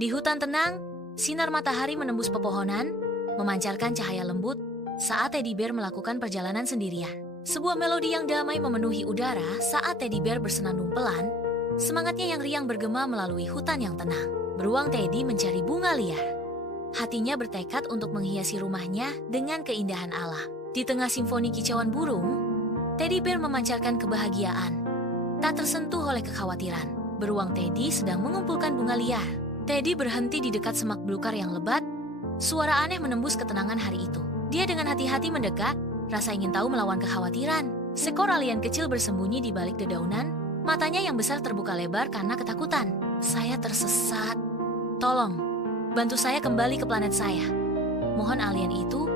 Di hutan tenang, sinar matahari menembus pepohonan, memancarkan cahaya lembut saat Teddy Bear melakukan perjalanan sendirian. Sebuah melodi yang damai memenuhi udara saat Teddy Bear bersenandung pelan, semangatnya yang riang bergema melalui hutan yang tenang. Beruang Teddy mencari bunga liar. Hatinya bertekad untuk menghiasi rumahnya dengan keindahan alam. Di tengah simfoni kicauan burung, Teddy Bear memancarkan kebahagiaan, tak tersentuh oleh kekhawatiran. Beruang Teddy sedang mengumpulkan bunga liar. Teddy berhenti di dekat semak belukar yang lebat. Suara aneh menembus ketenangan hari itu. Dia dengan hati-hati mendekat, rasa ingin tahu melawan kekhawatiran. Seekor alien kecil bersembunyi di balik dedaunan, matanya yang besar terbuka lebar karena ketakutan. Saya tersesat. Tolong, bantu saya kembali ke planet saya. Mohon alien itu,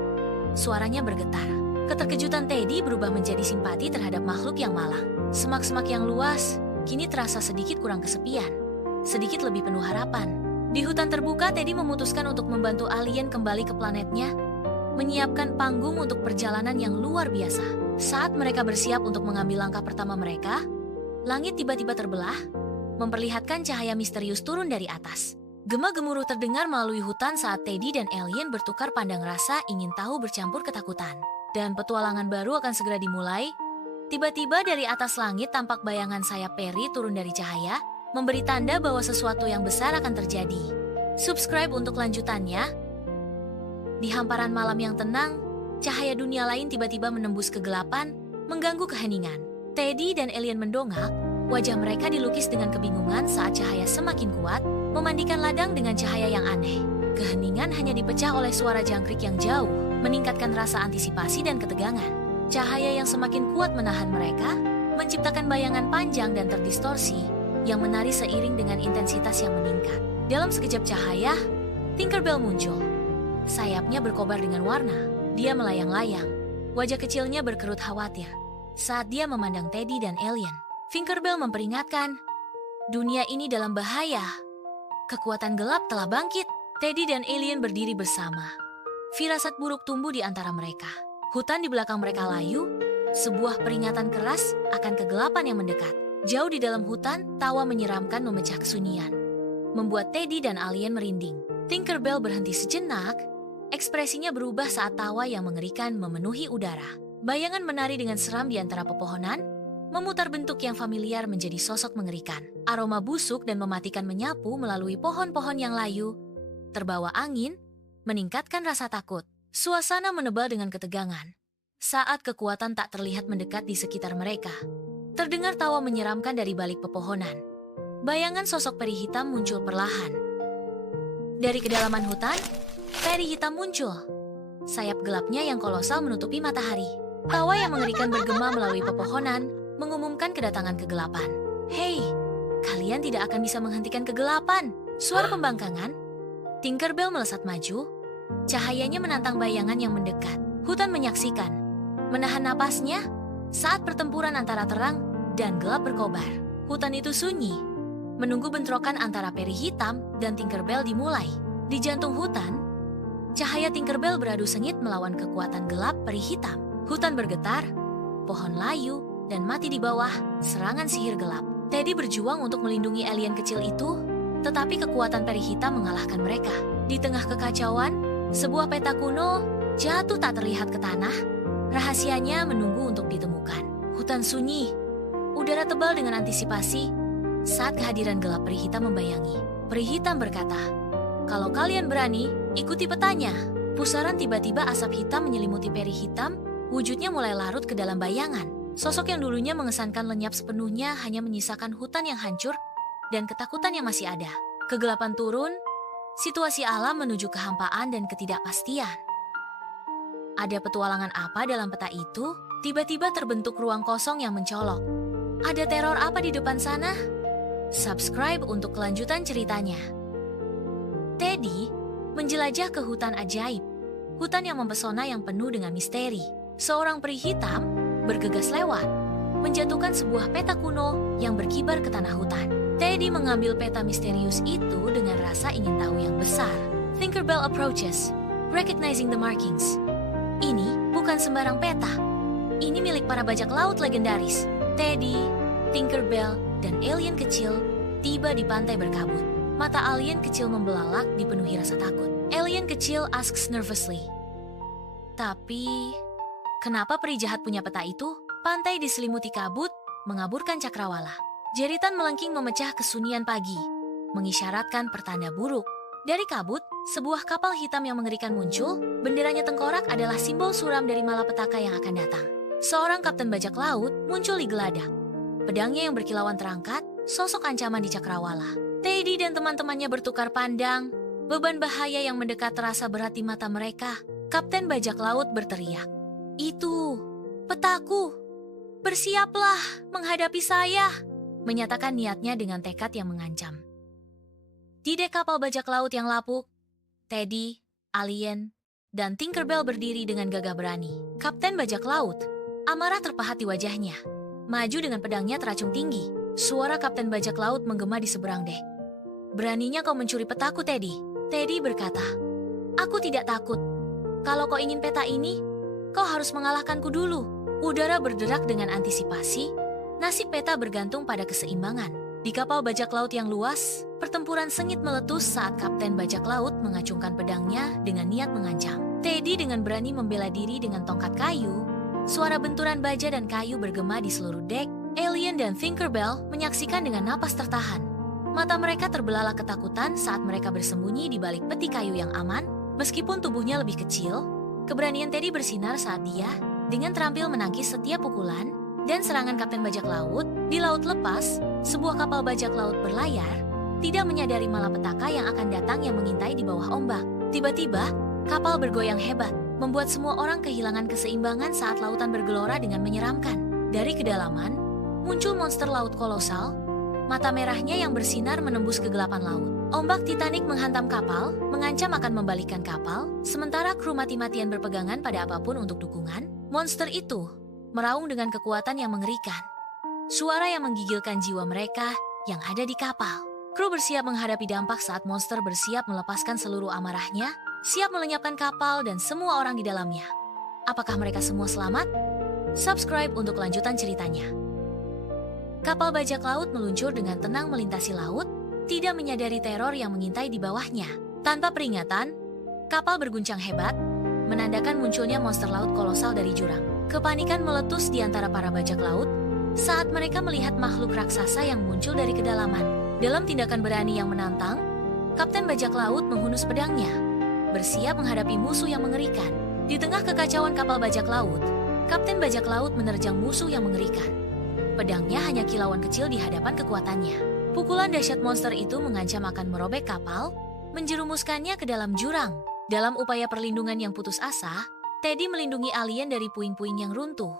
suaranya bergetar. Keterkejutan Teddy berubah menjadi simpati terhadap makhluk yang malang. Semak-semak yang luas, kini terasa sedikit kurang kesepian. Sedikit lebih penuh harapan. Di hutan terbuka, Teddy memutuskan untuk membantu alien kembali ke planetnya, menyiapkan panggung untuk perjalanan yang luar biasa. Saat mereka bersiap untuk mengambil langkah pertama mereka, langit tiba-tiba terbelah, memperlihatkan cahaya misterius turun dari atas. Gema-gemuruh terdengar melalui hutan saat Teddy dan alien bertukar pandang rasa ingin tahu bercampur ketakutan. Dan petualangan baru akan segera dimulai. Tiba-tiba dari atas langit tampak bayangan sayap peri turun dari cahaya, memberi tanda bahwa sesuatu yang besar akan terjadi. Subscribe untuk lanjutannya. Di hamparan malam yang tenang, cahaya dunia lain tiba-tiba menembus kegelapan, mengganggu keheningan. Teddy dan alien mendongak, wajah mereka dilukis dengan kebingungan saat cahaya semakin kuat, memandikan ladang dengan cahaya yang aneh. Keheningan hanya dipecah oleh suara jangkrik yang jauh, meningkatkan rasa antisipasi dan ketegangan. Cahaya yang semakin kuat menahan mereka, menciptakan bayangan panjang dan terdistorsi, yang menari seiring dengan intensitas yang meningkat. Dalam sekejap cahaya, Tinkerbell muncul. Sayapnya berkobar dengan warna. Dia melayang-layang. Wajah kecilnya berkerut khawatir saat dia memandang Teddy dan alien. Tinkerbell memperingatkan, dunia ini dalam bahaya. Kekuatan gelap telah bangkit. Teddy dan alien berdiri bersama. Firasat buruk tumbuh di antara mereka. Hutan di belakang mereka layu, sebuah peringatan keras akan kegelapan yang mendekat. Jauh di dalam hutan, tawa menyeramkan memecah kesunyian, membuat Teddy dan alien merinding. Tinkerbell berhenti sejenak, ekspresinya berubah saat tawa yang mengerikan memenuhi udara. Bayangan menari dengan seram di antara pepohonan, memutar bentuk yang familiar menjadi sosok mengerikan. Aroma busuk dan mematikan menyapu melalui pohon-pohon yang layu, terbawa angin, meningkatkan rasa takut. Suasana menebal dengan ketegangan. Saat kekuatan tak terlihat mendekat di sekitar mereka, terdengar tawa menyeramkan dari balik pepohonan. Bayangan sosok peri hitam muncul perlahan. Dari kedalaman hutan, peri hitam muncul. Sayap gelapnya yang kolosal menutupi matahari. Tawa yang mengerikan bergema melalui pepohonan, mengumumkan kedatangan kegelapan. Hei, kalian tidak akan bisa menghentikan kegelapan. Suara pembangkangan. Tinkerbell melesat maju. Cahayanya menantang bayangan yang mendekat. Hutan menyaksikan. Menahan napasnya saat pertempuran antara terang dan gelap berkobar. Hutan itu sunyi, menunggu bentrokan antara peri hitam dan Tinkerbell dimulai. Di jantung hutan, cahaya Tinkerbell beradu sengit melawan kekuatan gelap peri hitam. Hutan bergetar, pohon layu, dan mati di bawah serangan sihir gelap. Teddy berjuang untuk melindungi alien kecil itu, tetapi kekuatan peri hitam mengalahkan mereka. Di tengah kekacauan, sebuah peta kuno jatuh tak terlihat ke tanah. Rahasianya menunggu untuk ditemukan. Hutan sunyi, udara tebal dengan antisipasi saat kehadiran gelap peri hitam membayangi. Peri hitam berkata, "Kalau kalian berani, ikuti petanya." Pusaran tiba-tiba asap hitam menyelimuti peri hitam, wujudnya mulai larut ke dalam bayangan. Sosok yang dulunya mengesankan lenyap sepenuhnya hanya menyisakan hutan yang hancur dan ketakutan yang masih ada. Kegelapan turun, situasi alam menuju kehampaan dan ketidakpastian. Ada petualangan apa dalam peta itu? Tiba-tiba terbentuk ruang kosong yang mencolok. Ada teror apa di depan sana? Subscribe untuk kelanjutan ceritanya. Teddy menjelajah ke hutan ajaib. Hutan yang mempesona yang penuh dengan misteri. Seorang peri hitam bergegas lewat, menjatuhkan sebuah peta kuno yang berkibar ke tanah hutan. Teddy mengambil peta misterius itu dengan rasa ingin tahu yang besar. Tinkerbell approaches, recognizing the markings. Ini bukan sembarang peta. Ini milik para bajak laut legendaris. Teddy, Tinkerbell, dan alien kecil tiba di pantai berkabut. Mata alien kecil membelalak dipenuhi rasa takut. Alien kecil asks nervously. Tapi, kenapa peri jahat punya peta itu? Pantai diselimuti kabut, mengaburkan cakrawala. Jeritan melengking memecah kesunyian pagi, mengisyaratkan pertanda buruk. Dari kabut, sebuah kapal hitam yang mengerikan muncul. Benderanya tengkorak adalah simbol suram dari malapetaka yang akan datang. Seorang kapten bajak laut muncul di geladak. Pedangnya yang berkilauan terangkat, sosok ancaman di cakrawala. Teddy dan teman-temannya bertukar pandang. Beban bahaya yang mendekat terasa berat di mata mereka. Kapten bajak laut berteriak, "Itu, petaku! Bersiaplah menghadapi saya!" Menyatakan niatnya dengan tekad yang mengancam. Di dek kapal bajak laut yang lapuk, Teddy, Alien, dan Tinkerbell berdiri dengan gagah berani. Kapten bajak laut, amarah terpahat di wajahnya. Maju dengan pedangnya teracung tinggi. Suara Kapten bajak laut menggema di seberang dek. "Beraninya kau mencuri petaku, Teddy?" Teddy berkata, "Aku tidak takut. Kalau kau ingin peta ini, kau harus mengalahkanku dulu." Udara berderak dengan antisipasi. Nasib peta bergantung pada keseimbangan. Di kapal bajak laut yang luas, pertempuran sengit meletus saat Kapten bajak laut mengacungkan pedangnya dengan niat mengancam. Teddy dengan berani membela diri dengan tongkat kayu. Suara benturan baja dan kayu bergema di seluruh dek. Alien dan Tinkerbell menyaksikan dengan napas tertahan. Mata mereka terbelalak ketakutan saat mereka bersembunyi di balik peti kayu yang aman. Meskipun tubuhnya lebih kecil, keberanian Teddy bersinar saat dia dengan terampil menangkis setiap pukulan dan serangan Kapten bajak laut. Di laut lepas, sebuah kapal bajak laut berlayar, tidak menyadari malapetaka yang akan datang yang mengintai di bawah ombak. Tiba-tiba, kapal bergoyang hebat, membuat semua orang kehilangan keseimbangan saat lautan bergelora dengan menyeramkan. Dari kedalaman, muncul monster laut kolosal, mata merahnya yang bersinar menembus kegelapan laut. Ombak Titanic menghantam kapal, mengancam akan membalikkan kapal, sementara kru mati-matian berpegangan pada apapun untuk dukungan. Monster itu meraung dengan kekuatan yang mengerikan. Suara yang menggigilkan jiwa mereka yang ada di kapal. Kru bersiap menghadapi dampak saat monster bersiap melepaskan seluruh amarahnya, siap melenyapkan kapal dan semua orang di dalamnya. Apakah mereka semua selamat? Subscribe untuk lanjutan ceritanya. Kapal bajak laut meluncur dengan tenang melintasi laut, tidak menyadari teror yang mengintai di bawahnya. Tanpa peringatan, kapal berguncang hebat, menandakan munculnya monster laut kolosal dari jurang. Kepanikan meletus di antara para bajak laut saat mereka melihat makhluk raksasa yang muncul dari kedalaman. Dalam tindakan berani yang menantang, Kapten bajak laut menghunus pedangnya, bersiap menghadapi musuh yang mengerikan. Di tengah kekacauan kapal bajak laut, Kapten bajak laut menerjang musuh yang mengerikan. Pedangnya hanya kilauan kecil di hadapan kekuatannya. Pukulan dahsyat monster itu mengancam akan merobek kapal, menjerumuskannya ke dalam jurang. Dalam upaya perlindungan yang putus asa, Teddy melindungi alien dari puing-puing yang runtuh.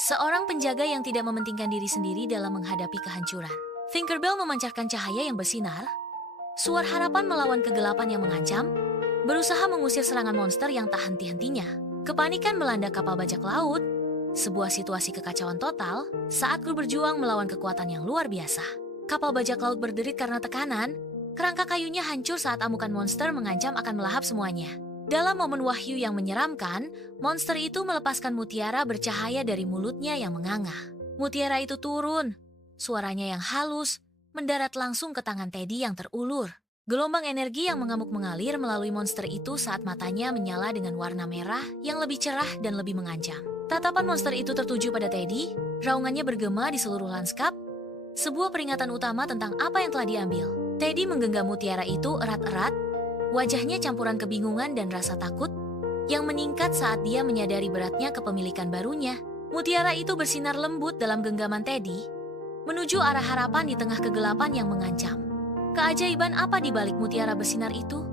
Seorang penjaga yang tidak mementingkan diri sendiri dalam menghadapi kehancuran. Tinkerbell memancarkan cahaya yang bersinar. Suar harapan melawan kegelapan yang mengancam, berusaha mengusir serangan monster yang tak henti-hentinya. Kepanikan melanda kapal bajak laut, sebuah situasi kekacauan total saat kru berjuang melawan kekuatan yang luar biasa. Kapal bajak laut berderit karena tekanan, kerangka kayunya hancur saat amukan monster mengancam akan melahap semuanya. Dalam momen wahyu yang menyeramkan, monster itu melepaskan mutiara bercahaya dari mulutnya yang menganga. Mutiara itu turun, suaranya yang halus, mendarat langsung ke tangan Teddy yang terulur. Gelombang energi yang mengamuk mengalir melalui monster itu saat matanya menyala dengan warna merah yang lebih cerah dan lebih mengancam. Tatapan monster itu tertuju pada Teddy, raungannya bergema di seluruh lanskap, sebuah peringatan utama tentang apa yang telah diambil. Teddy menggenggam mutiara itu erat-erat, wajahnya campuran kebingungan dan rasa takut yang meningkat saat dia menyadari beratnya kepemilikan barunya. Mutiara itu bersinar lembut dalam genggaman Teddy, menuju arah harapan di tengah kegelapan yang mengancam. Keajaiban apa di balik mutiara bersinar itu?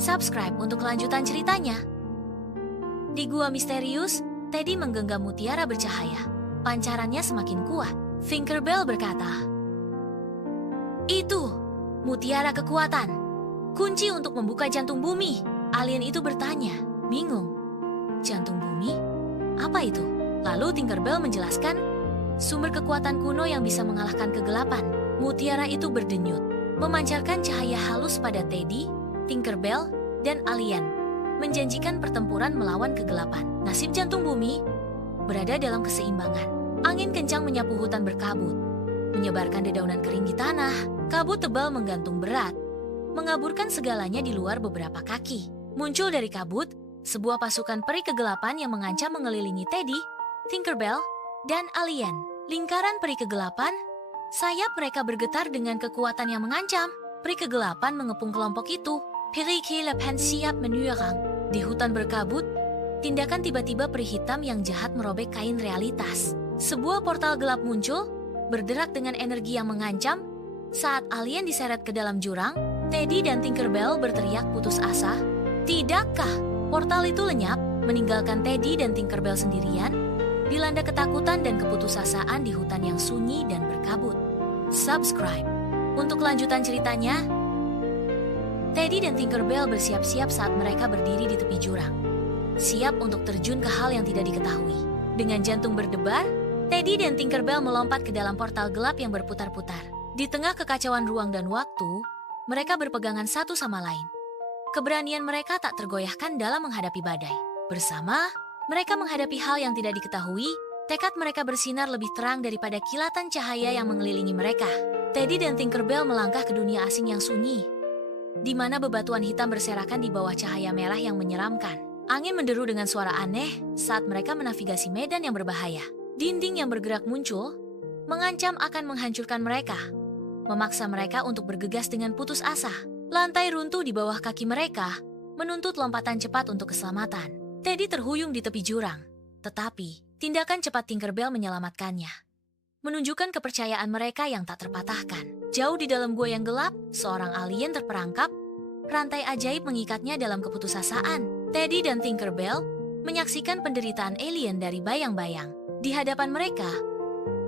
Subscribe untuk kelanjutan ceritanya. Di gua misterius, Teddy menggenggam mutiara bercahaya. Pancarannya semakin kuat. Tinkerbell berkata, "Itu, mutiara kekuatan. Kunci untuk membuka jantung bumi." Alien itu bertanya, bingung. Jantung bumi? Apa itu? Lalu Tinkerbell menjelaskan, sumber kekuatan kuno yang bisa mengalahkan kegelapan. Mutiara itu berdenyut, memancarkan cahaya halus pada Teddy, Tinkerbell, dan Alien, menjanjikan pertempuran melawan kegelapan. Nasib jantung bumi berada dalam keseimbangan. Angin kencang menyapu hutan berkabut. menyebarkan dedaunan kering di tanah. Kabut tebal menggantung berat, mengaburkan segalanya di luar beberapa kaki. Muncul dari kabut, sebuah pasukan peri kegelapan yang mengancam mengelilingi Teddy, Tinkerbell, dan Alien. Lingkaran peri kegelapan, sayap mereka bergetar dengan kekuatan yang mengancam. Peri kegelapan mengepung kelompok itu. Peri kegelapan siap menyerang. Di hutan berkabut, tindakan tiba-tiba peri hitam yang jahat merobek kain realitas. Sebuah portal gelap muncul, berderak dengan energi yang mengancam. Saat Alien diseret ke dalam jurang, Teddy dan Tinkerbell berteriak putus asa. Tidakkah? Portal itu lenyap, meninggalkan Teddy dan Tinkerbell sendirian, dilanda ketakutan dan keputusasaan di hutan yang sunyi dan berkabut. Subscribe. Untuk lanjutan ceritanya, Teddy dan Tinkerbell bersiap-siap saat mereka berdiri di tepi jurang, siap untuk terjun ke hal yang tidak diketahui. Dengan jantung berdebar, Teddy dan Tinkerbell melompat ke dalam portal gelap yang berputar-putar. Di tengah kekacauan ruang dan waktu, mereka berpegangan satu sama lain. Keberanian mereka tak tergoyahkan dalam menghadapi badai. Bersama, mereka menghadapi hal yang tidak diketahui. Tekad mereka bersinar lebih terang daripada kilatan cahaya yang mengelilingi mereka. Teddy dan Tinkerbell melangkah ke dunia asing yang sunyi, di mana bebatuan hitam berserakan di bawah cahaya merah yang menyeramkan. Angin menderu dengan suara aneh saat mereka menavigasi medan yang berbahaya. Dinding yang bergerak muncul, mengancam akan menghancurkan mereka, memaksa mereka untuk bergegas dengan putus asa. Lantai runtuh di bawah kaki mereka, menuntut lompatan cepat untuk keselamatan. Teddy terhuyung di tepi jurang, tetapi tindakan cepat Tinkerbell menyelamatkannya, menunjukkan kepercayaan mereka yang tak terpatahkan. Jauh di dalam gua yang gelap, seorang alien terperangkap, rantai ajaib mengikatnya dalam keputusasaan. Teddy dan Tinkerbell menyaksikan penderitaan alien dari bayang-bayang. Di hadapan mereka,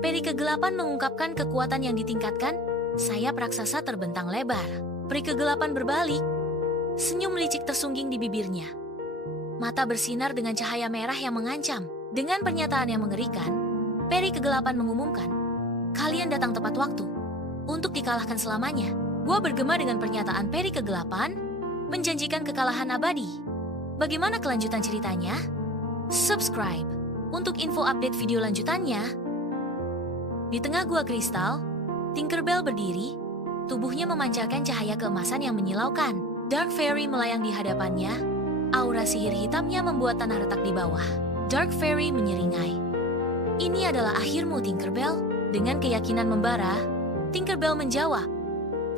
peri kegelapan mengungkapkan kekuatan yang ditingkatkan. Sayap raksasa terbentang lebar. Peri kegelapan berbalik, senyum licik tersungging di bibirnya. Mata bersinar dengan cahaya merah yang mengancam. Dengan pernyataan yang mengerikan, peri kegelapan mengumumkan, kalian datang tepat waktu untuk dikalahkan selamanya. Gua bergema dengan pernyataan peri kegelapan, menjanjikan kekalahan abadi. Bagaimana kelanjutan ceritanya? Subscribe untuk info update video lanjutannya. Di tengah gua kristal, Tinkerbell berdiri. Tubuhnya memancarkan cahaya keemasan yang menyilaukan. Dark Fairy melayang di hadapannya. Aura sihir hitamnya membuat tanah retak di bawah. Dark Fairy menyeringai. Ini adalah akhirmu, Tinkerbell. Dengan keyakinan membara, Tinkerbell menjawab,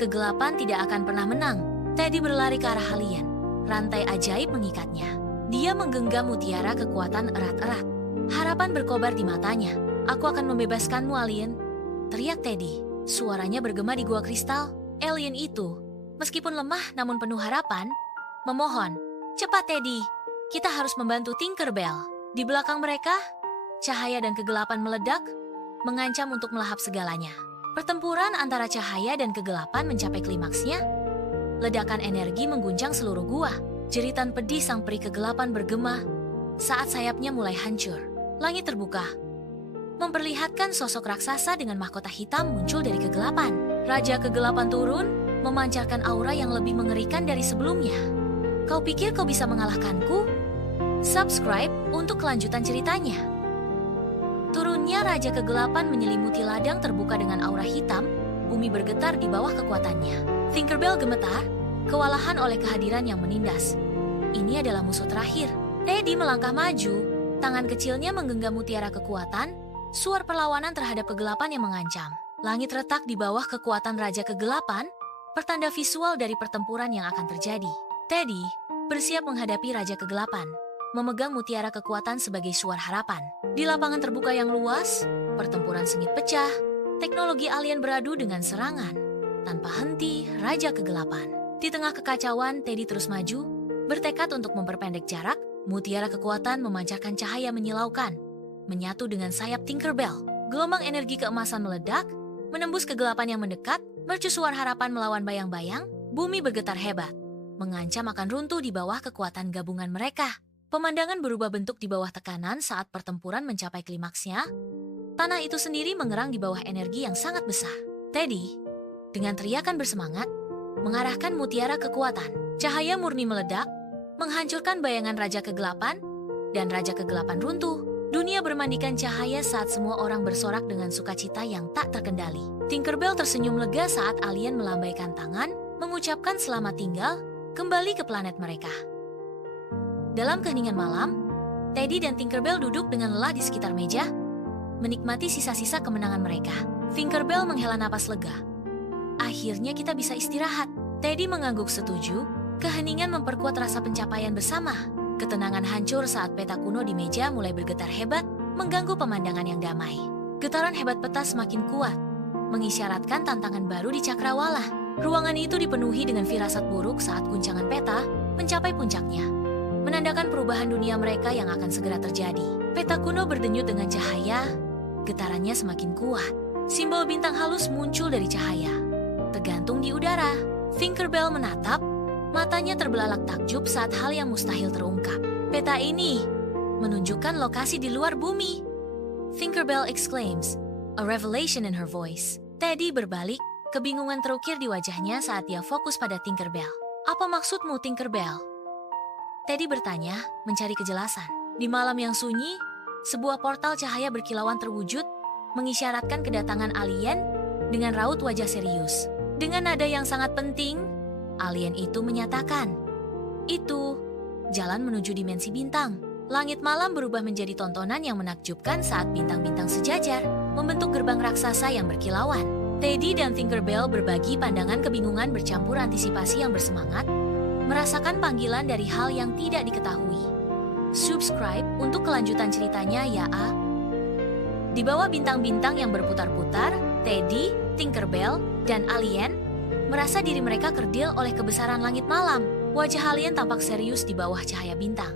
kegelapan tidak akan pernah menang. Teddy berlari ke arah Alien. Rantai ajaib mengikatnya. Dia menggenggam mutiara kekuatan erat-erat. Harapan berkobar di matanya. Aku akan membebaskanmu, Alien, teriak Teddy. Suaranya bergema di gua kristal. Alien itu, meskipun lemah namun penuh harapan, memohon, cepat Teddy, kita harus membantu Tinkerbell. Di belakang mereka, cahaya dan kegelapan meledak, mengancam untuk melahap segalanya. Pertempuran antara cahaya dan kegelapan mencapai klimaksnya. Ledakan energi mengguncang seluruh gua. Jeritan pedih sang peri kegelapan bergema saat sayapnya mulai hancur. Langit terbuka, memperlihatkan sosok raksasa dengan mahkota hitam muncul dari kegelapan. Raja kegelapan turun, memancarkan aura yang lebih mengerikan dari sebelumnya. Kau pikir kau bisa mengalahkanku? Subscribe untuk kelanjutan ceritanya. Turunnya Raja Kegelapan menyelimuti ladang terbuka dengan aura hitam, bumi bergetar di bawah kekuatannya. Tinkerbell gemetar, kewalahan oleh kehadiran yang menindas. Ini adalah musuh terakhir. Teddy melangkah maju, tangan kecilnya menggenggam mutiara kekuatan. Suar perlawanan terhadap kegelapan yang mengancam. Langit retak di bawah kekuatan Raja Kegelapan, pertanda visual dari pertempuran yang akan terjadi. Teddy bersiap menghadapi Raja Kegelapan, memegang mutiara kekuatan sebagai suar harapan. Di lapangan terbuka yang luas, pertempuran sengit pecah, teknologi alien beradu dengan serangan. Tanpa henti, Raja Kegelapan. Di tengah kekacauan, Teddy terus maju, bertekad untuk memperpendek jarak. Mutiara kekuatan memancarkan cahaya menyilaukan, menyatu dengan sayap Tinkerbell. Gelombang energi keemasan meledak, menembus kegelapan yang mendekat, mercusuar harapan melawan bayang-bayang. Bumi bergetar hebat, mengancam akan runtuh di bawah kekuatan gabungan mereka. Pemandangan berubah bentuk di bawah tekanan saat pertempuran mencapai klimaksnya. Tanah itu sendiri mengerang di bawah energi yang sangat besar. Teddy, dengan teriakan bersemangat, mengarahkan mutiara kekuatan. Cahaya murni meledak, menghancurkan bayangan Raja Kegelapan, dan Raja Kegelapan runtuh. Dunia bermandikan cahaya saat semua orang bersorak dengan sukacita yang tak terkendali. Tinkerbell tersenyum lega saat alien melambaikan tangan, mengucapkan selamat tinggal, kembali ke planet mereka. Dalam keheningan malam, Teddy dan Tinkerbell duduk dengan lelah di sekitar meja, menikmati sisa-sisa kemenangan mereka. Tinkerbell menghela napas lega. Akhirnya kita bisa istirahat. Teddy mengangguk setuju, keheningan memperkuat rasa pencapaian bersama. Ketenangan hancur saat peta kuno di meja mulai bergetar hebat, mengganggu pemandangan yang damai. Getaran hebat peta semakin kuat, mengisyaratkan tantangan baru di Cakrawala. Ruangan itu dipenuhi dengan firasat buruk saat guncangan peta mencapai puncaknya, menandakan perubahan dunia mereka yang akan segera terjadi. Peta kuno berdenyut dengan cahaya, getarannya semakin kuat. Simbol bintang halus muncul dari cahaya, tergantung di udara. Tinkerbell menatap, matanya terbelalak takjub saat hal yang mustahil terungkap. Peta ini menunjukkan lokasi di luar bumi. Tinkerbell exclaims, a revelation in her voice. Teddy berbalik, kebingungan terukir di wajahnya saat dia fokus pada Tinkerbell. Apa maksudmu, Tinkerbell? Teddy bertanya, mencari kejelasan. Di malam yang sunyi, sebuah portal cahaya berkilauan terwujud, mengisyaratkan kedatangan alien dengan raut wajah serius. Dengan nada yang sangat penting, alien itu menyatakan, itu jalan menuju dimensi bintang. Langit malam berubah menjadi tontonan yang menakjubkan saat bintang-bintang sejajar, membentuk gerbang raksasa yang berkilauan. Teddy dan Tinkerbell berbagi pandangan kebingungan bercampur antisipasi yang bersemangat, merasakan panggilan dari hal yang tidak diketahui. Subscribe untuk kelanjutan ceritanya ya A. Di bawah bintang-bintang yang berputar-putar, Teddy, Tinkerbell, dan alien merasa diri mereka kerdil oleh kebesaran langit malam. Wajah alien tampak serius di bawah cahaya bintang.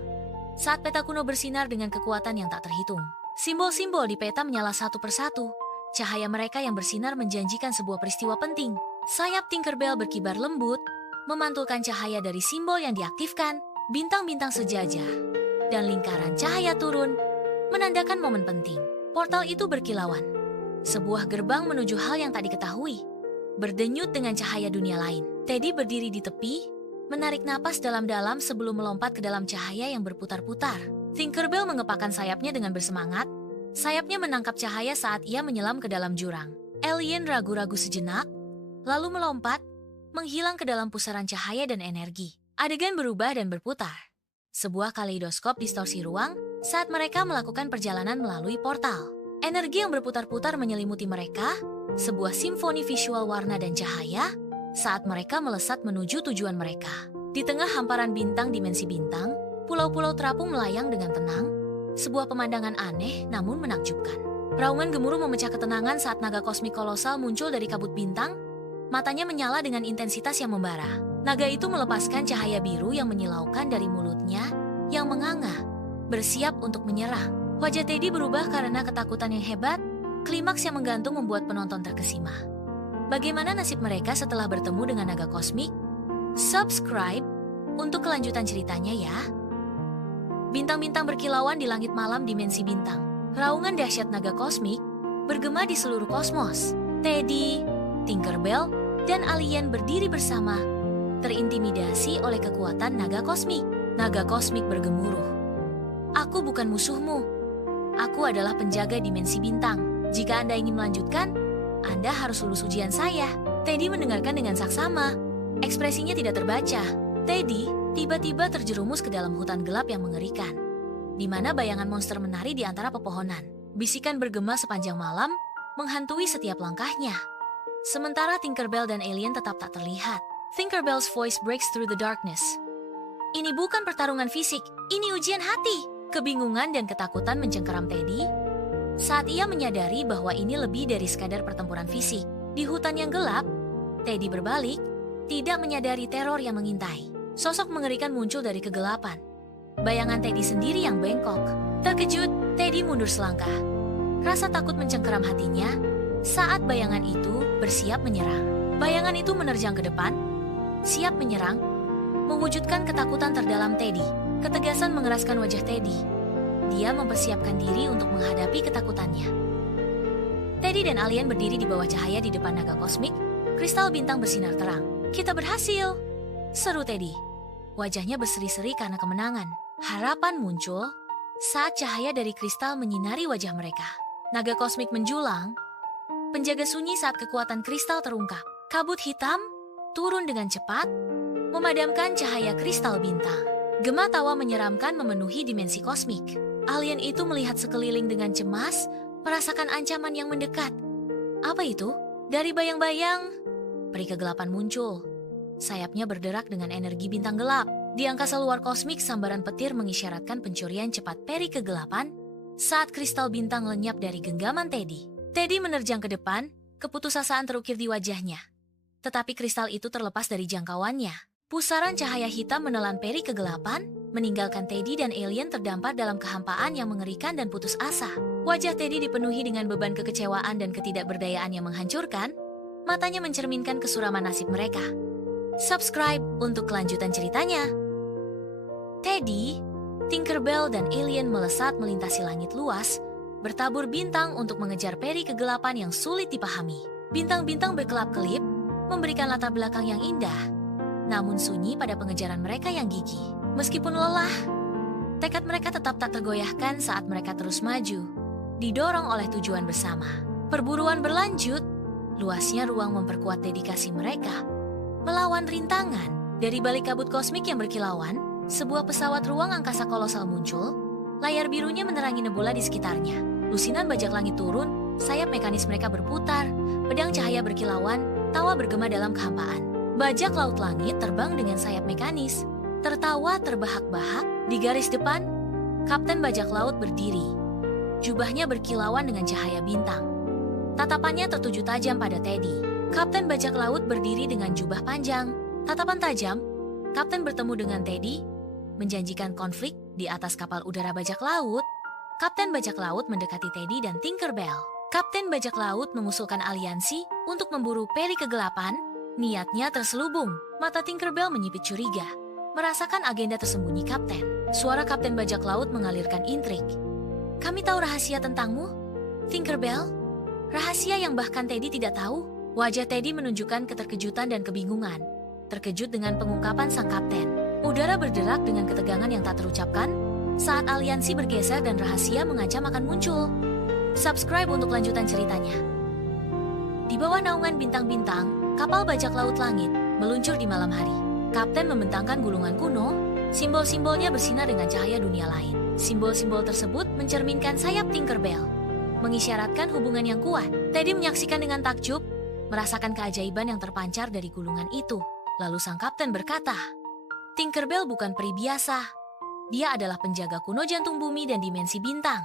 Saat peta kuno bersinar dengan kekuatan yang tak terhitung, simbol-simbol di peta menyala satu persatu. Cahaya mereka yang bersinar menjanjikan sebuah peristiwa penting. Sayap Tinkerbell berkibar lembut, memantulkan cahaya dari simbol yang diaktifkan. Bintang-bintang sejajar dan lingkaran cahaya turun, menandakan momen penting. Portal itu berkilauan. Sebuah gerbang menuju hal yang tak diketahui, berdenyut dengan cahaya dunia lain. Teddy berdiri di tepi, menarik napas dalam-dalam sebelum melompat ke dalam cahaya yang berputar-putar. Tinkerbell mengepakkan sayapnya dengan bersemangat. Sayapnya menangkap cahaya saat ia menyelam ke dalam jurang. Alien ragu-ragu sejenak, lalu melompat, menghilang ke dalam pusaran cahaya dan energi. Adegan berubah dan berputar. Sebuah kaleidoskop distorsi ruang saat mereka melakukan perjalanan melalui portal. Energi yang berputar-putar menyelimuti mereka, sebuah simfoni visual warna dan cahaya, saat mereka melesat menuju tujuan mereka. Di tengah hamparan bintang dimensi bintang, pulau-pulau terapung melayang dengan tenang, sebuah pemandangan aneh namun menakjubkan. Raungan gemuruh memecah ketenangan saat naga kosmik kolosal muncul dari kabut bintang, matanya menyala dengan intensitas yang membara. Naga itu melepaskan cahaya biru yang menyilaukan dari mulutnya, yang menganga, bersiap untuk menyerang. Wajah Teddy berubah karena ketakutan yang hebat, klimaks yang menggantung membuat penonton terkesima. Bagaimana nasib mereka setelah bertemu dengan naga kosmik? Subscribe untuk kelanjutan ceritanya ya. Bintang-bintang berkilauan di langit malam dimensi bintang. Raungan dahsyat naga kosmik bergema di seluruh kosmos. Teddy, Tinkerbell, dan alien berdiri bersama, terintimidasi oleh kekuatan naga kosmik. Naga kosmik bergemuruh. Aku bukan musuhmu. Aku adalah penjaga dimensi bintang. Jika Anda ingin melanjutkan, Anda harus lulus ujian saya. Teddy mendengarkan dengan saksama. Ekspresinya tidak terbaca. Teddy tiba-tiba terjerumus ke dalam hutan gelap yang mengerikan, di mana bayangan monster menari di antara pepohonan. Bisikan bergema sepanjang malam, menghantui setiap langkahnya. Sementara Tinkerbell dan alien tetap tak terlihat. Tinkerbell's voice breaks through the darkness. Ini bukan pertarungan fisik, ini ujian hati. Kebingungan dan ketakutan mencengkeram Teddy saat ia menyadari bahwa ini lebih dari sekadar pertempuran fisik. Di hutan yang gelap, Teddy berbalik, tidak menyadari teror yang mengintai. Sosok mengerikan muncul dari kegelapan. Bayangan Teddy sendiri yang bengkok. Terkejut, Teddy mundur selangkah. Rasa takut mencengkeram hatinya saat bayangan itu bersiap menyerang. Bayangan itu menerjang ke depan, siap menyerang, mewujudkan ketakutan terdalam Teddy. Ketegasan mengeraskan wajah Teddy. Dia mempersiapkan diri untuk menghadapi ketakutannya. Teddy dan alien berdiri di bawah cahaya di depan naga kosmik. Kristal bintang bersinar terang. Kita berhasil, seru Teddy. Wajahnya berseri-seri karena kemenangan. Harapan muncul, saat cahaya dari kristal menyinari wajah mereka. Naga kosmik menjulang, penjaga sunyi saat kekuatan kristal terungkap. Kabut hitam turun dengan cepat, memadamkan cahaya kristal bintang. Gema tawa menyeramkan memenuhi dimensi kosmik. Alien itu melihat sekeliling dengan cemas, merasakan ancaman yang mendekat. Apa itu? Dari bayang-bayang, peri kegelapan muncul. Sayapnya berderak dengan energi bintang gelap. Di angkasa luar kosmik, sambaran petir mengisyaratkan pencurian cepat peri kegelapan saat kristal bintang lenyap dari genggaman Teddy. Teddy menerjang ke depan, keputusasaan terukir di wajahnya. Tetapi kristal itu terlepas dari jangkauannya. Pusaran cahaya hitam menelan peri kegelapan, meninggalkan Teddy dan alien terdampar dalam kehampaan yang mengerikan dan putus asa. Wajah Teddy dipenuhi dengan beban kekecewaan dan ketidakberdayaan yang menghancurkan. Matanya mencerminkan kesuraman nasib mereka. Subscribe untuk kelanjutan ceritanya. Teddy, Tinkerbell, dan alien melesat melintasi langit luas, bertabur bintang untuk mengejar peri kegelapan yang sulit dipahami. Bintang-bintang berkelap-kelip, memberikan latar belakang yang indah, namun sunyi pada pengejaran mereka yang gigih. Meskipun lelah, tekad mereka tetap tak tergoyahkan saat mereka terus maju, didorong oleh tujuan bersama. Perburuan berlanjut, luasnya ruang memperkuat dedikasi mereka melawan rintangan. Dari balik kabut kosmik yang berkilauan, sebuah pesawat ruang angkasa kolosal muncul. Layar birunya menerangi nebula di sekitarnya. Lusinan bajak langit turun, sayap mekanis mereka berputar, pedang cahaya berkilauan, tawa bergema dalam kehampaan. Bajak laut langit terbang dengan sayap mekanis, tertawa terbahak-bahak. Di garis depan, Kapten Bajak Laut berdiri. Jubahnya berkilauan dengan cahaya bintang. Tatapannya tertuju tajam pada Teddy. Kapten Bajak Laut berdiri dengan jubah panjang, tatapan tajam. Kapten bertemu dengan Teddy, menjanjikan konflik di atas kapal udara bajak laut. Kapten Bajak Laut mendekati Teddy dan Tinkerbell. Kapten Bajak Laut mengusulkan aliansi untuk memburu peri kegelapan. Niatnya terselubung. Mata Tinkerbell menyipit curiga, merasakan agenda tersembunyi Kapten. Suara Kapten Bajak Laut mengalirkan intrik. Kami tahu rahasia tentangmu, Tinkerbell. Rahasia yang bahkan Teddy tidak tahu. Wajah Teddy menunjukkan keterkejutan dan kebingungan. Terkejut dengan pengungkapan sang kapten. Udara berderak dengan ketegangan yang tak terucapkan saat aliansi bergeser dan rahasia mengancam akan muncul. Subscribe untuk lanjutan ceritanya. Di bawah naungan bintang-bintang, kapal bajak laut langit meluncur di malam hari. Kapten membentangkan gulungan kuno, simbol-simbolnya bersinar dengan cahaya dunia lain. Simbol-simbol tersebut mencerminkan sayap Tinkerbell, mengisyaratkan hubungan yang kuat. Teddy menyaksikan dengan takjub, merasakan keajaiban yang terpancar dari gulungan itu. Lalu sang kapten berkata, Tinkerbell bukan peri biasa. Dia adalah penjaga kuno jantung bumi dan dimensi bintang.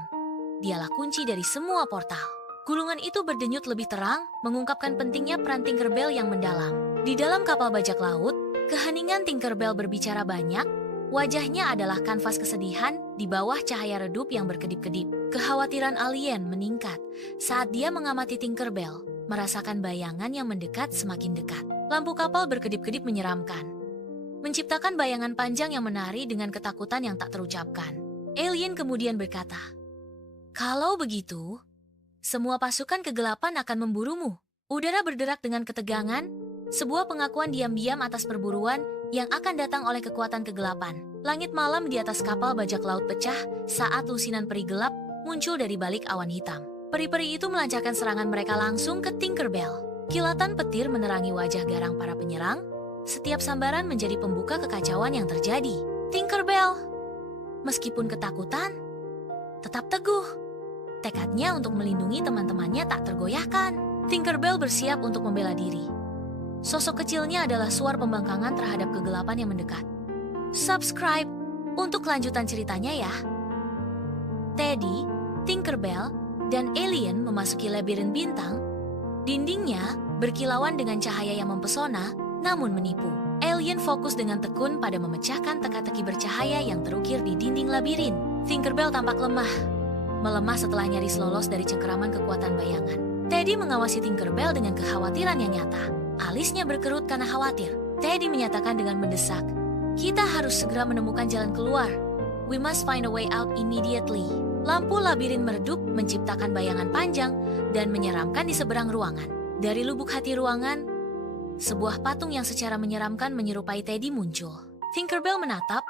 Dialah kunci dari semua portal. Gulungan itu berdenyut lebih terang, mengungkapkan pentingnya peran Tinkerbell yang mendalam. Di dalam kapal bajak laut, keheningan Tinkerbell berbicara banyak. Wajahnya adalah kanvas kesedihan di bawah cahaya redup yang berkedip-kedip. Kekhawatiran alien meningkat saat dia mengamati Tinkerbell, merasakan bayangan yang mendekat semakin dekat. Lampu kapal berkedip-kedip menyeramkan, menciptakan bayangan panjang yang menari dengan ketakutan yang tak terucapkan. Alien kemudian berkata, kalau begitu, semua pasukan kegelapan akan memburumu. Udara berderak dengan ketegangan, sebuah pengakuan diam-diam atas perburuan yang akan datang oleh kekuatan kegelapan. Langit malam di atas kapal bajak laut pecah saat lusinan peri gelap muncul dari balik awan hitam. Peri-peri itu melancarkan serangan mereka langsung ke Tinkerbell. Kilatan petir menerangi wajah garang para penyerang. Setiap sambaran menjadi pembuka kekacauan yang terjadi. Tinkerbell, meskipun ketakutan, tetap teguh. Tekadnya untuk melindungi teman-temannya tak tergoyahkan. Tinkerbell bersiap untuk membela diri. Sosok kecilnya adalah suara pembangkangan terhadap kegelapan yang mendekat. Subscribe untuk kelanjutan ceritanya ya. Teddy, Tinkerbell, dan alien memasuki labirin bintang. Dindingnya berkilauan dengan cahaya yang mempesona, namun menipu. Alien fokus dengan tekun pada memecahkan teka-teki bercahaya yang terukir di dinding labirin. Tinkerbell tampak lemah, melemah setelah nyaris lolos dari cengkeraman kekuatan bayangan. Teddy mengawasi Tinkerbell dengan kekhawatiran yang nyata. Alisnya berkerut karena khawatir. Teddy menyatakan dengan mendesak, kita harus segera menemukan jalan keluar. We must find a way out immediately. Lampu labirin meredup, menciptakan bayangan panjang dan menyeramkan di seberang ruangan. Dari lubuk hati ruangan, sebuah patung yang secara menyeramkan menyerupai Teddy muncul. Tinkerbell menatap,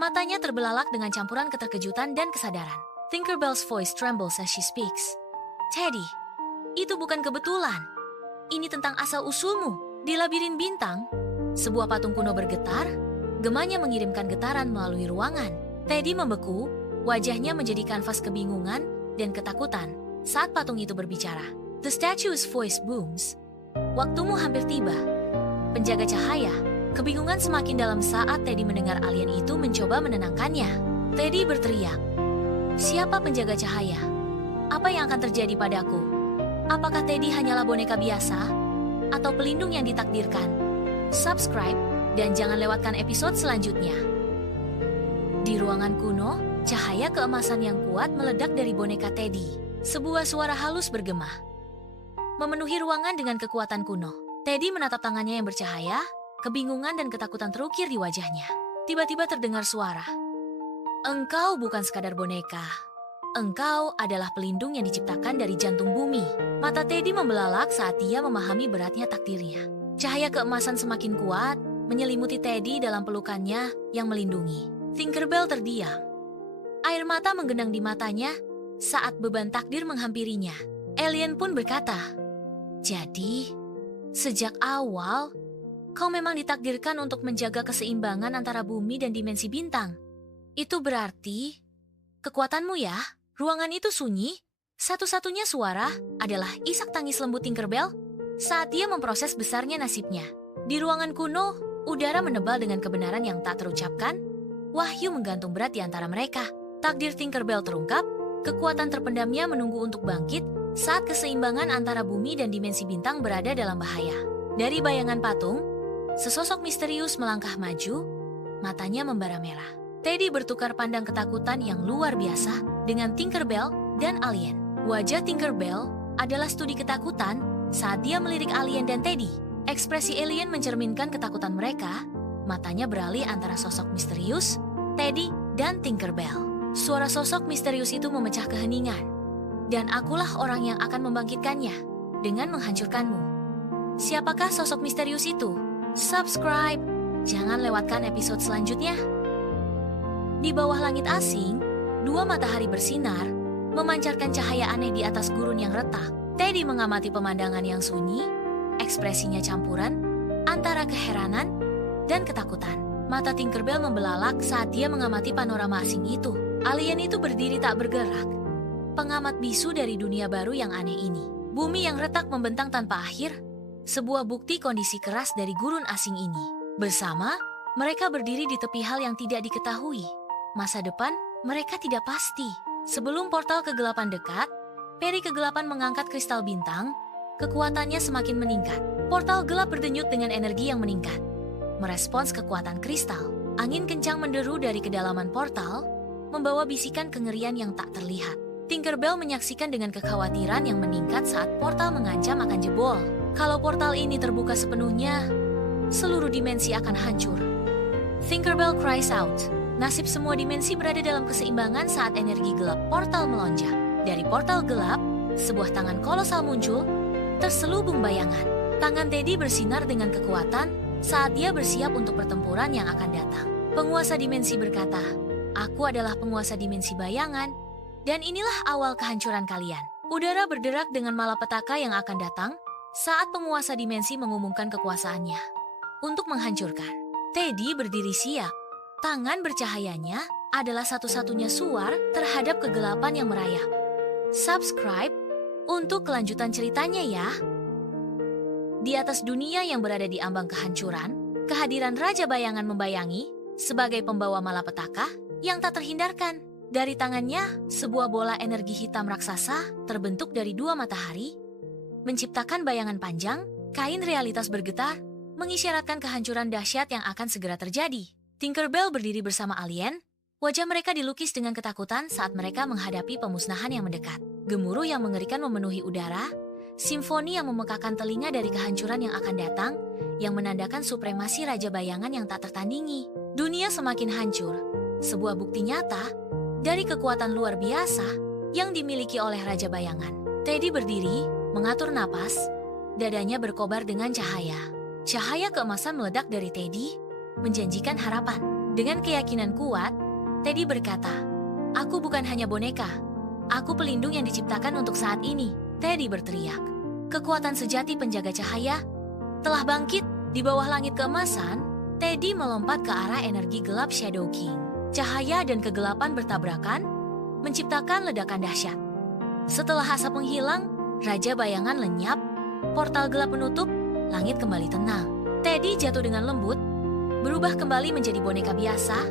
Matanya terbelalak dengan campuran keterkejutan dan kesadaran. Tinkerbell's voice trembles as she speaks. Teddy, itu bukan kebetulan. Ini tentang asal-usulmu. Di labirin bintang, sebuah patung kuno bergetar, gemanya mengirimkan getaran melalui ruangan. Teddy membeku, wajahnya menjadi kanvas kebingungan dan ketakutan saat patung itu berbicara. The statue's voice booms. Waktumu hampir tiba. Penjaga cahaya, kebingungan semakin dalam saat Teddy mendengar alien itu mencoba menenangkannya. Teddy berteriak, "Siapa penjaga cahaya? Apa yang akan terjadi padaku? Apakah Teddy hanyalah boneka biasa? Atau pelindung yang ditakdirkan?" Subscribe dan jangan lewatkan episode selanjutnya. Di ruangan kuno, cahaya keemasan yang kuat meledak dari boneka Teddy. Sebuah suara halus bergema, memenuhi ruangan dengan kekuatan kuno. Teddy menatap tangannya yang bercahaya, kebingungan dan ketakutan terukir di wajahnya. Tiba-tiba terdengar suara, "Engkau bukan sekadar boneka. Engkau adalah pelindung yang diciptakan dari jantung bumi." Mata Teddy membelalak saat dia memahami beratnya takdirnya. Cahaya keemasan semakin kuat, menyelimuti Teddy dalam pelukannya yang melindungi. Tinkerbell terdiam. Air mata menggenang di matanya saat beban takdir menghampirinya. Alien pun berkata, "Jadi, sejak awal, kau memang ditakdirkan untuk menjaga keseimbangan antara bumi dan dimensi bintang. Itu berarti kekuatanmu ya." Ruangan itu sunyi. Satu-satunya suara adalah isak tangis lembut Tinkerbell saat dia memproses besarnya nasibnya. Di ruangan kuno, udara menebal dengan kebenaran yang tak terucapkan. Wahyu menggantung berat di antara mereka. Takdir Tinkerbell terungkap, kekuatan terpendamnya menunggu untuk bangkit saat keseimbangan antara bumi dan dimensi bintang berada dalam bahaya. Dari bayangan patung, sesosok misterius melangkah maju, matanya membara merah. Teddy bertukar pandang ketakutan yang luar biasa dengan Tinkerbell dan alien. Wajah Tinkerbell adalah studi ketakutan saat dia melirik alien dan Teddy. Ekspresi alien mencerminkan ketakutan mereka, matanya beralih antara sosok misterius, Teddy, dan Tinkerbell. Suara sosok misterius itu memecah keheningan. "Dan akulah orang yang akan membangkitkannya dengan menghancurkanmu." Siapakah sosok misterius itu? Subscribe, jangan lewatkan episode selanjutnya. Di bawah langit asing, dua matahari bersinar, memancarkan cahaya aneh di atas gurun yang retak. Teddy mengamati pemandangan yang sunyi, ekspresinya campuran antara keheranan dan ketakutan. Mata Tinkerbell membelalak saat dia mengamati panorama asing itu. Alien itu berdiri tak bergerak, pengamat bisu dari dunia baru yang aneh ini. Bumi yang retak membentang tanpa akhir, sebuah bukti kondisi keras dari gurun asing ini. Bersama, mereka berdiri di tepi hal yang tidak diketahui. Masa depan mereka tidak pasti. Sebelum portal kegelapan dekat, peri kegelapan mengangkat kristal bintang, kekuatannya semakin meningkat. Portal gelap berdenyut dengan energi yang meningkat. Merespons kekuatan kristal, angin kencang menderu dari kedalaman portal, membawa bisikan kengerian yang tak terlihat. Tinkerbell menyaksikan dengan kekhawatiran yang meningkat saat portal mengancam akan jebol. Kalau portal ini terbuka sepenuhnya, seluruh dimensi akan hancur. Tinkerbell cries out. Nasib semua dimensi berada dalam keseimbangan saat energi gelap portal melonjak. Dari portal gelap, sebuah tangan kolosal muncul, terselubung bayangan. Tangan Teddy bersinar dengan kekuatan saat dia bersiap untuk pertempuran yang akan datang. Penguasa dimensi berkata, "Aku adalah penguasa dimensi bayangan, dan inilah awal kehancuran kalian." Udara berderak dengan malapetaka yang akan datang saat penguasa dimensi mengumumkan kekuasaannya untuk menghancurkan. Teddy berdiri siap. Tangan bercahayanya adalah satu-satunya suar terhadap kegelapan yang merayap. Subscribe untuk kelanjutan ceritanya ya. Di atas dunia yang berada di ambang kehancuran, kehadiran Raja Bayangan membayangi sebagai pembawa malapetaka yang tak terhindarkan. Dari tangannya, sebuah bola energi hitam raksasa terbentuk dari dua matahari, menciptakan bayangan panjang, kain realitas bergetar, mengisyaratkan kehancuran dahsyat yang akan segera terjadi. Tinkerbell berdiri bersama alien, wajah mereka dilukis dengan ketakutan saat mereka menghadapi pemusnahan yang mendekat. Gemuruh yang mengerikan memenuhi udara, simfoni yang memekakan telinga dari kehancuran yang akan datang, yang menandakan supremasi Raja Bayangan yang tak tertandingi. Dunia semakin hancur, sebuah bukti nyata dari kekuatan luar biasa yang dimiliki oleh Raja Bayangan. Teddy berdiri, mengatur napas, dadanya berkobar dengan cahaya. Cahaya keemasan meledak dari Teddy, menjanjikan harapan. Dengan keyakinan kuat, Teddy berkata, "Aku bukan hanya boneka. Aku pelindung yang diciptakan untuk saat ini." Teddy berteriak. Kekuatan sejati penjaga cahaya telah bangkit di bawah langit keemasan. Teddy melompat ke arah energi gelap Shadow King. Cahaya dan kegelapan bertabrakan, menciptakan ledakan dahsyat. Setelah asap menghilang, Raja Bayangan lenyap, portal gelap menutup, langit kembali tenang. Teddy jatuh dengan lembut, berubah kembali menjadi boneka biasa,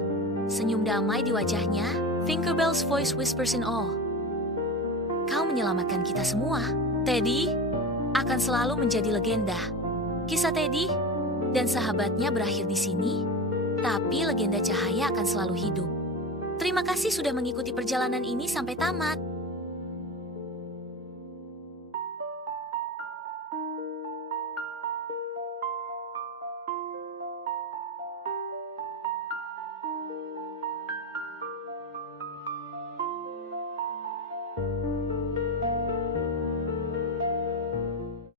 senyum damai di wajahnya. Tinkerbell's voice whispers in awe. "Kau menyelamatkan kita semua." Teddy akan selalu menjadi legenda. Kisah Teddy dan sahabatnya berakhir di sini, tapi legenda cahaya akan selalu hidup. Terima kasih sudah mengikuti perjalanan ini sampai tamat.